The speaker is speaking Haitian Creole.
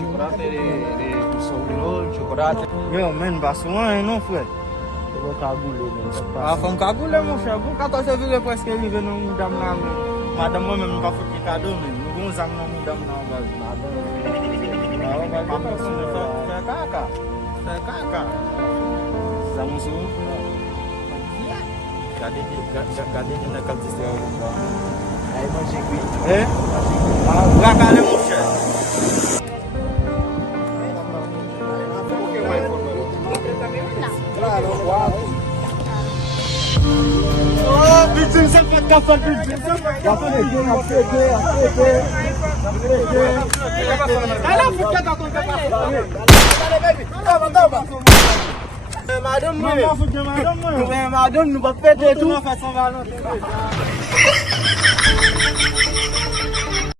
Chocolate de sobrino, chocolate. Yo, men, basuan, non, frère? Eu vou cagulho, mano. Ah, foi um cagulho, mon cher. Bon, 14 vire presque arrivé dans une dame là. Madame, moi-même, je pas fait cadeau, mais nous avons un amis dame là. Ah, on va pas faire caca. Faire caca. Ça me souffle. Cadê na cabeça? Aí, mas cheguei. Eh? Ah, va caler, mon cher. Oh, bitin sen pat kafal bitin sen pat kafal. Ala fuka ta ton kafal. Madame, madame, nous va faire tout.